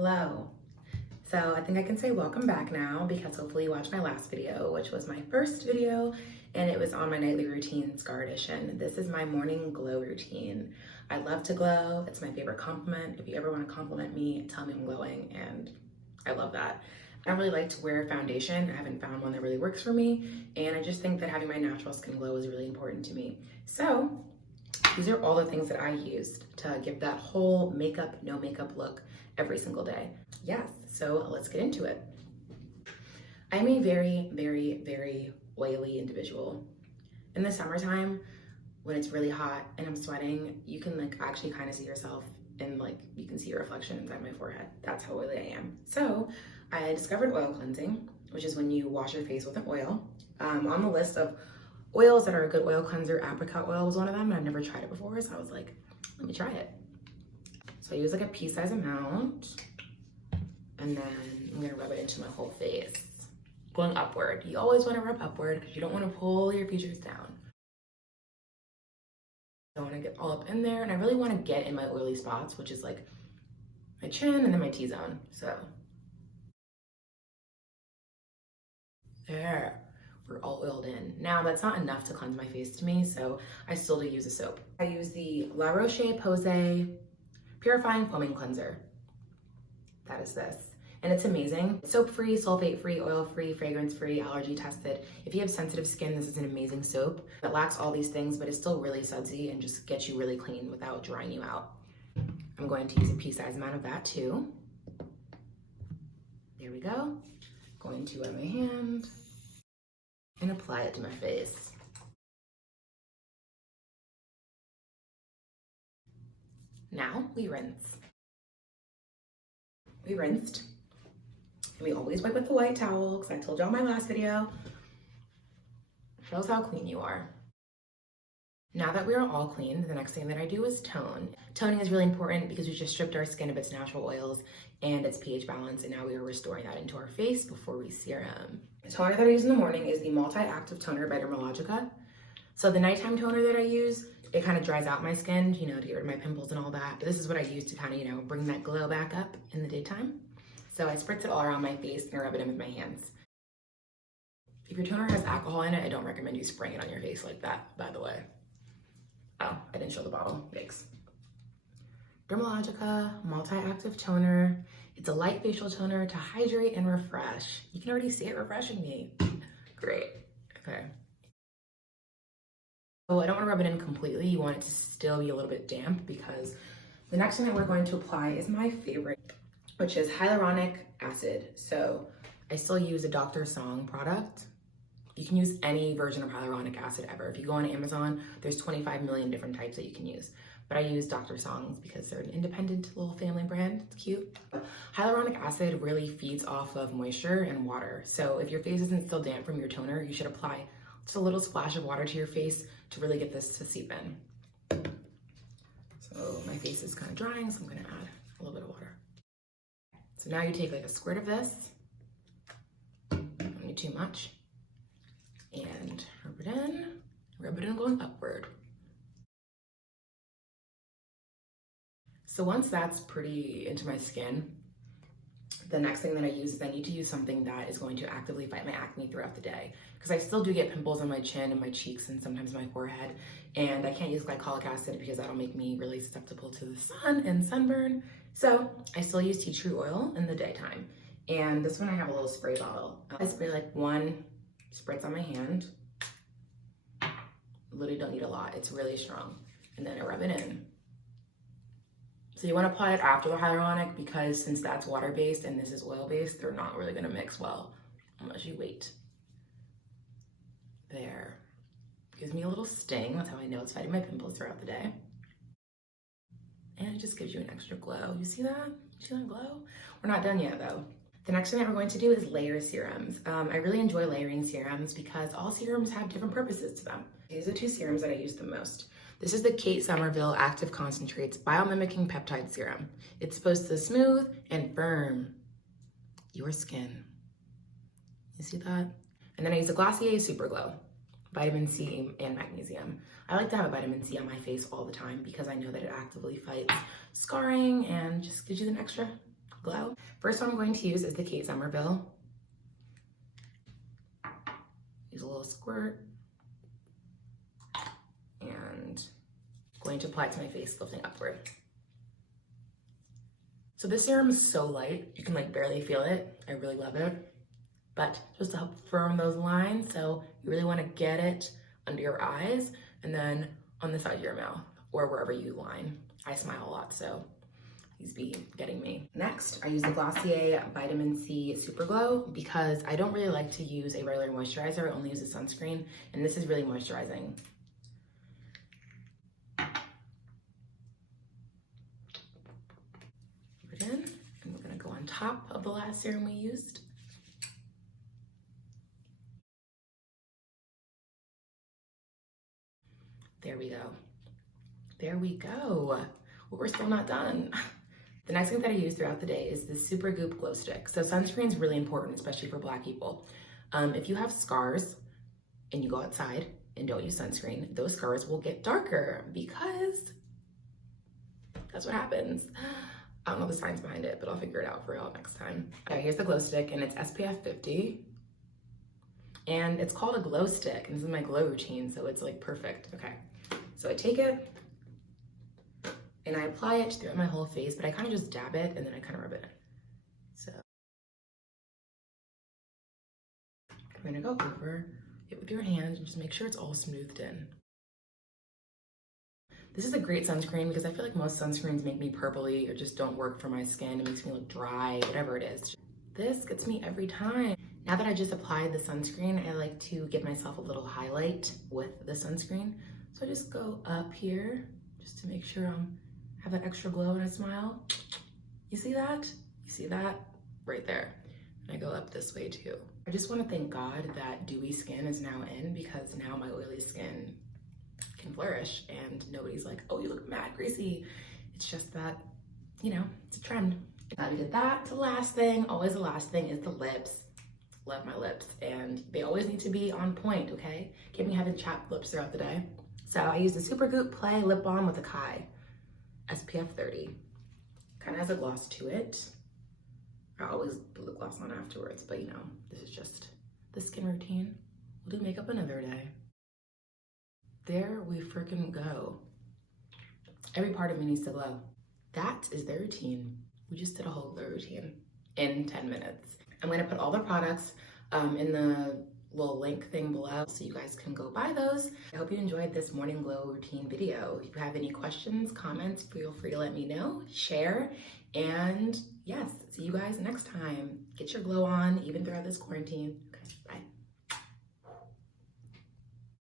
Hello. So I think I can say welcome back now because hopefully you watched my last video, which was my first video, and it was on my nightly routine scar edition. This is my morning glow routine. I love to glow. It's my favorite compliment. If you ever want to compliment me, tell me I'm glowing, and I love that. I don't really like to wear foundation. I haven't found one that really works for me, and I just think that having my natural skin glow is really important to me. So these are all the things that I used to give that whole makeup, no makeup look every single day. Yes, so let's get into it. I'm a very, very, very oily individual. In the summertime, when it's really hot and I'm sweating, you can actually kind of see yourself and you can see your reflection inside my forehead. That's how oily I am. So I discovered oil cleansing, which is when you wash your face with an oil. On the list of oils that are a good oil cleanser, apricot oil was one of them, and I've never tried it before, so I was like, let me try it. So I use a pea-size amount, and then I'm gonna rub it into my whole face, going upward. You always wanna rub upward because you don't wanna pull your features down. I wanna get all up in there, and I really wanna get in my oily spots, which is my chin and then my T-zone, so. There, we're all oiled in. Now that's not enough to cleanse my face to me, so I still do use a soap. I use the Roche-Posay Purifying Foaming Cleanser. That is this. And it's amazing. Soap-free, sulfate-free, oil-free, fragrance-free, allergy-tested. If you have sensitive skin, this is an amazing soap. It lacks all these things, but it's still really sudsy and just gets you really clean without drying you out. I'm going to use a pea-sized amount of that too. There we go. Going to wet my hand and apply it to my face. Now we rinse. We rinsed, and we always wipe with the white towel because I told y'all in my last video, shows how clean you are. Now that we're all clean, the next thing that I do is tone. Toning is really important because we just stripped our skin of its natural oils and its pH balance, and now we are restoring that into our face before we serum. The toner that I use in the morning is the Multi-Active Toner by Dermalogica. So the nighttime toner that I use, it kind of dries out my skin, to get rid of my pimples and all that. But this is what I use to kind of, bring that glow back up in the daytime. So I spritz it all around my face and rub it in with my hands. If your toner has alcohol in it, I don't recommend you spraying it on your face like that, by the way. Oh, I didn't show the bottle, yikes. Dermalogica Multi-Active Toner. It's a light facial toner to hydrate and refresh. You can already see it refreshing me. Great, okay. So I don't want to rub it in completely. You want it to still be a little bit damp because the next thing that we're going to apply is my favorite, which is hyaluronic acid. So I still use a Dr. Song product. You can use any version of hyaluronic acid ever. If you go on Amazon, there's 25 million different types that you can use. But I use Dr. Song's because they're an independent little family brand. It's cute. Hyaluronic acid really feeds off of moisture and water. So if your face isn't still damp from your toner, you should apply just a little splash of water to your face to really get this to seep in. So my face is kind of drying, so I'm gonna add a little bit of water. So now you take a squirt of this, don't need too much, and rub it in going upward. So once that's pretty into my skin, the next thing that I use is I need to use something that is going to actively fight my acne throughout the day. Because I still do get pimples on my chin and my cheeks and sometimes my forehead. And I can't use glycolic acid because that'll make me really susceptible to the sun and sunburn. So I still use tea tree oil in the daytime. And this one I have a little spray bottle. I spray one spritz on my hand. Literally don't need a lot, it's really strong. And then I rub it in. So you want to apply it after the hyaluronic because since that's water-based and this is oil-based, they're not really going to mix well unless you wait. There. Gives me a little sting. That's how I know it's fighting my pimples throughout the day. And it just gives you an extra glow. You see that? You see that glow? We're not done yet though. The next thing that we're going to do is layer serums. I really enjoy layering serums because all serums have different purposes to them. These are the two serums that I use the most. This is the Kate Somerville Active Concentrates Mimicking Peptide Serum. It's supposed to smooth and firm your skin. You see that? And then I use a Glossier Superglow, vitamin C and magnesium. I like to have a vitamin C on my face all the time because I know that it actively fights scarring and just gives you an extra glow. First one I'm going to use is the Kate Somerville. Use a little squirt. And going to apply it to my face, lifting upward. So this serum is so light, you can like barely feel it. I really love it. But just to help firm those lines, so you really want to get it under your eyes and then on the side of your mouth or wherever you line. I smile a lot, so these be getting me. Next, I use the Glossier Vitamin C Super Glow because I don't really like to use a regular moisturizer. I only use a sunscreen, and this is really moisturizing. In, and we're gonna go on top of the last serum we used. There we go. There we go. But we're still not done. The next thing that I use throughout the day is the Supergoop glow stick. So sunscreen is really important, especially for Black people. If you have scars and you go outside and don't use sunscreen, those scars will get darker because that's what happens. I don't know the science behind it, but I'll figure it out for y'all next time. Okay, here's the glow stick, and it's SPF 50. And it's called a glow stick, and this is my glow routine, so it's like perfect. Okay, so I take it, and I apply it throughout my whole face, but I kind of just dab it, and then I kind of rub it in. So I'm gonna go over it with your hand and just make sure it's all smoothed in. This is a great sunscreen because I feel like most sunscreens make me purpley or just don't work for my skin. It makes me look dry, whatever it is. This gets me every time. Now that I just applied the sunscreen, I like to give myself a little highlight with the sunscreen. So I just go up here just to make sure I have that extra glow when I smile. You see that? You see that? Right there. And I go up this way too. I just want to thank God that dewy skin is now in because now my oily skin can flourish and nobody's like, oh, you look mad greasy. It's just that, you know, it's a trend. Now we did that. The last thing, always the last thing, is the lips. Love my lips, and they always need to be on point, okay? Can't be having chapped lips throughout the day. So I use the Supergoop Play Lip Balm with a Kai, SPF 30. Kind of has a gloss to it. I always put the gloss on afterwards, but you know, this is just the skin routine. We'll do makeup another day. There we freaking go. Every part of me needs to glow. That is the routine. We just did a whole glow routine in 10 minutes. I'm gonna put all the products in the little link thing below so you guys can go buy those. I hope you enjoyed this morning glow routine video. If you have any questions, comments, feel free to let me know, share, and yes, see you guys next time. Get your glow on, even throughout this quarantine. Okay, bye.